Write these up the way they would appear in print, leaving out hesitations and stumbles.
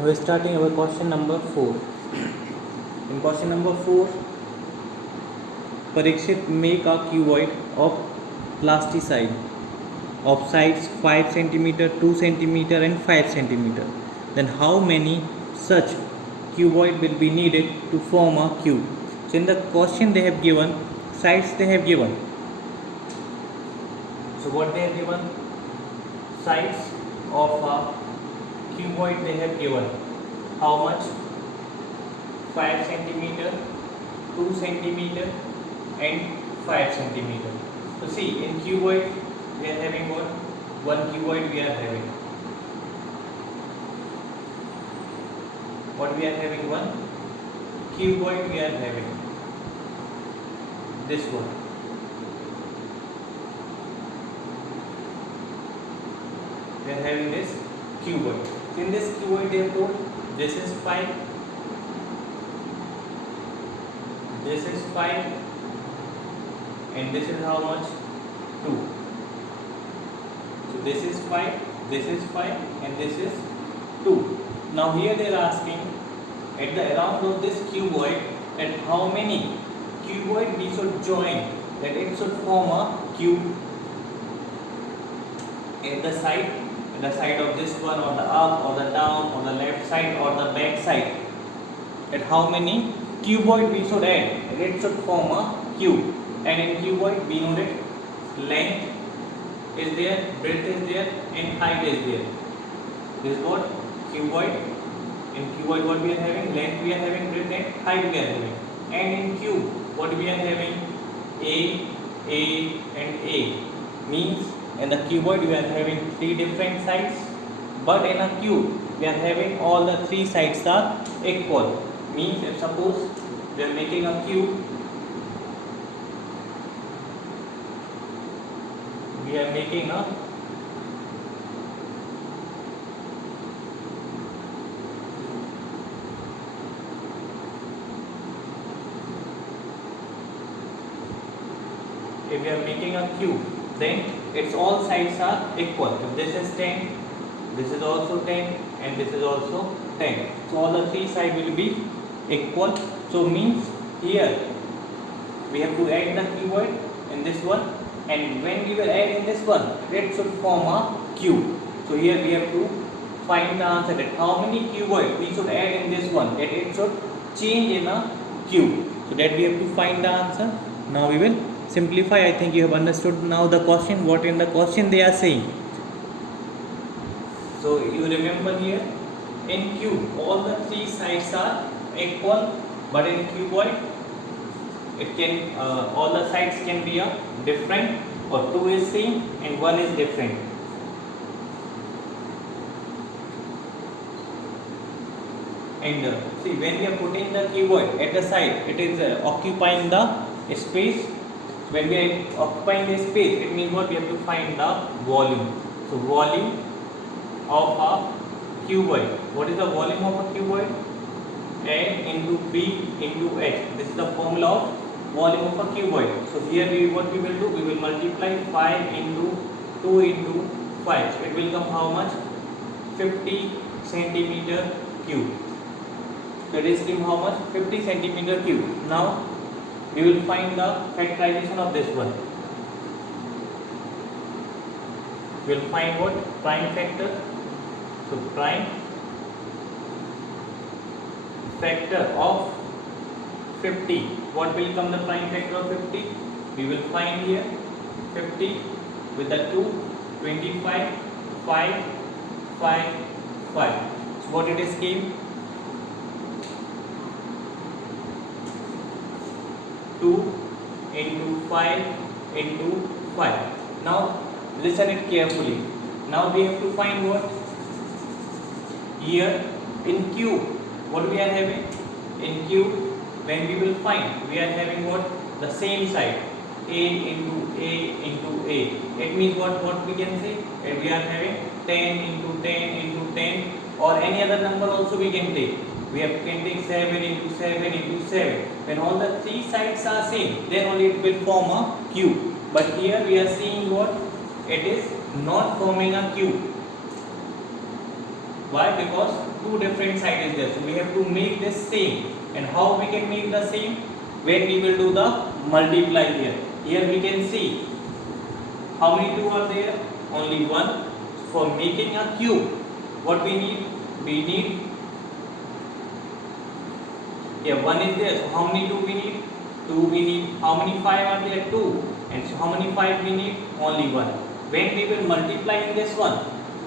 We are starting our question number 4. In question number 4, Parikshit make a cuboid of plasticine of sides 5 cm, 2 cm and 5 cm. Then how many such cuboid will be needed to form a cube? So in the question they have given sides they have given. So what they have given? Sides of a cuboid they have given. How much? 5 cm, 2 cm and 5 cm. So see, in cuboid we are having what? One cuboid we are having. What we are having? One cuboid we are having. This one. We are having this cuboid. So in this cuboid they have told this is 5, this is 5 and this is how much? 2. So this is 5, this is 5 and this is 2. Now here they are asking at the around of this cuboid at how many cuboid we should join that it should form a cube at the side of this one, or the up or the down or the left side or the back side. At how many cuboid we should add that it should form a cube. And in cuboid we know that length is there, breadth is there and height is there. This is what? Cuboid. In cuboid what we are having? Length we are having, breadth and height we are having. And in cube what we are having? A and A. Means in the cuboid we are having 3 different sides, but in a cube we are having all the 3 sides are equal. Means if suppose we are making a cube, we are making a if we are making a cube, then its all sides are equal. If this is 10, this is also 10 and this is also 10. So all the 3 sides will be equal. So means here we have to add the cuboid in this one, and when we will add in this one, it should form a cube. So here we have to find the answer that how many cuboid we should add in this one that it should change in a cube. So that we have to find the answer. Now we will simplify. I think you have understood now the question, what in the question they are saying. So you remember here in cube all the 3 sides are equal, but in cuboid it can all the sides can be a different, or 2 is same and 1 is different. And see, when we are putting the cuboid at the side, it is occupying the space. When we are occupying the space, it means what? We have to find the volume. So volume of a cuboid. What is the volume of a cuboid? A into B into H. This is the formula of volume of a cuboid. So here what we will do? We will multiply 5 into 2 into 5. So it will come how much? 50 centimeter cube. That is how much? 50 centimeter cube. Now we will find the factorization of this one. We will find what? Prime factor. So prime factor of 50. What will come the prime factor of 50? We will find here 50 with the 2, 25, 5, 5, 5. So what it is came? 2 into 5 into 5. Now listen it carefully. Now we have to find what? Here in cube, what we are having? In cube, when we will find, we are having what? The same side, A into A into A. It means what we can say? That we are having 10 into 10 into 10, or any other number also we can take. We can take 7 into 7 into 7. When all the 3 sides are same, then only it will form a cube. But here we are seeing what? It is not forming a cube. Why? Because two different sides is there. So we have to make this same. And how we can make the same? When we will do the multiply here. Here we can see how many 2 are there? Only 1. For making a cube, what we need? We need, yeah, 1 is there. So how many 2 we need? 2 we need. How many 5 are there? 2. And so how many 5 we need? Only 1. When we will multiply in this one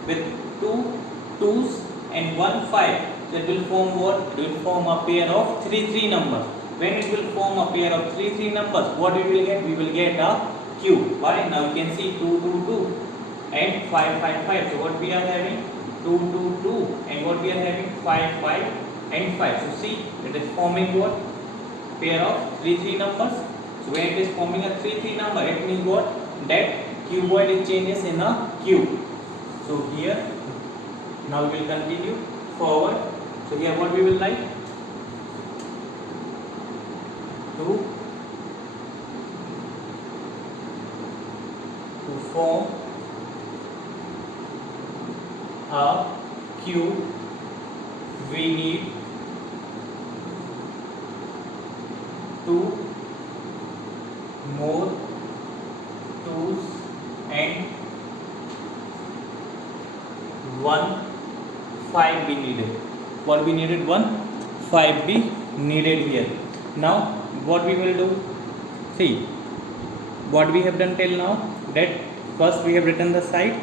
with 2 2's and 1 5, that will form what? It will form a pair of 3 numbers. When it will form a pair of 3 numbers, what we will get? We will get a cube. Why? Now you can see 2 2 2 and 5 5 5. So what we are having? 2 2 2 and what we are having? 5 5 and 5. So see, it is forming what? Pair of 3 numbers. So when it is forming a 3 number, it means what? That cuboid is changes in a cube. So here, now we will continue forward. So here what we will like? To form a cube, we need 2 more 2's and 1 5 be needed. What we needed? 1 5 be needed here. Now what we will do? See what we have done till now. That first we have written the side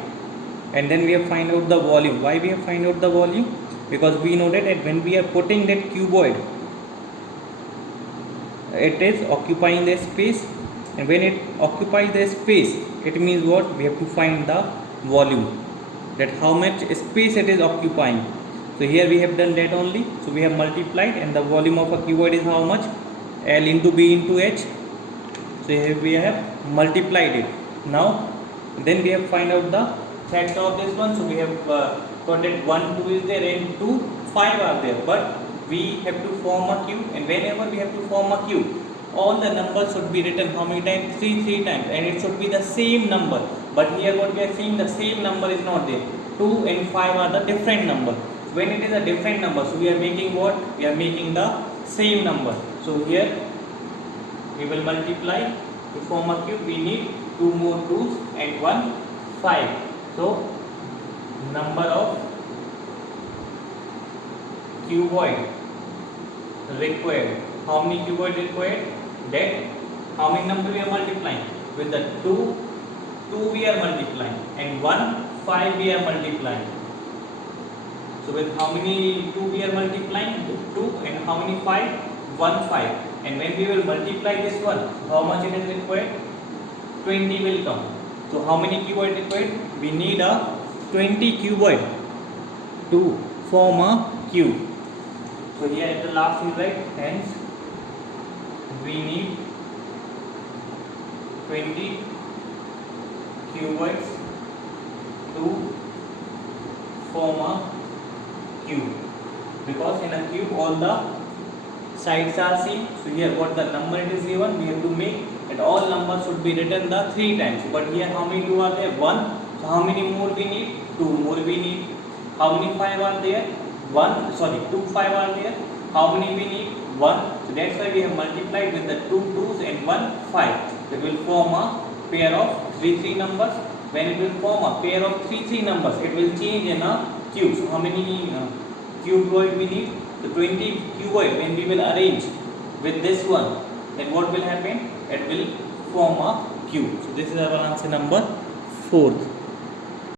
and then we have find out the volume. Why we have find out the volume? Because we know that when we are putting that cuboid, it is occupying the space, and when it occupies the space, it means what? We have to find the volume, that how much space it is occupying. So here we have done that only. So we have multiplied, and the volume of a cuboid is how much? L into B into H. So here we have multiplied it. Now then we have find out the factor of this one. So we have got that 1 2 is there and 2 5 are there, but we have to form a cube, and whenever we have to form a cube, all the numbers should be written how many times? 3 times, and it should be the same number. But here what we are seeing, the same number is not there. 2 and 5 are the different number. When it is a different number, so we are making what? We are making the same number. So here we will multiply to form a cube. We need 2 more 2's and 1 5. So number of cuboid required. How many cuboid required? That how many number we are multiplying? With the 2 we are multiplying, and 1 5 we are multiplying. So with how many 2 we are multiplying? 2, and how many 5? 1 5. And when we will multiply this one, how much it is required? 20 will come. So how many cuboid required? We need a 20 cuboid to form a cube. So here at the last is right, hence we need 20 cuboids to form a cube, because in a cube all the sides are same. So here what the number it is given, we have to make that all numbers should be written the 3 times. But here how many 2 are there? 1. So how many more we need? 2 more we need. How many 5 are there? 2 5 are there. How many we need? 1. So that's why we have multiplied with the 2 2's and 1 5. It will form a pair of 3 numbers. When it will form a pair of 3 numbers, it will change in a cube. So how many cuboid we need? The 20 cuboid. When we will arrange with this one, then what will happen? It will form a cube. So this is our answer number 4.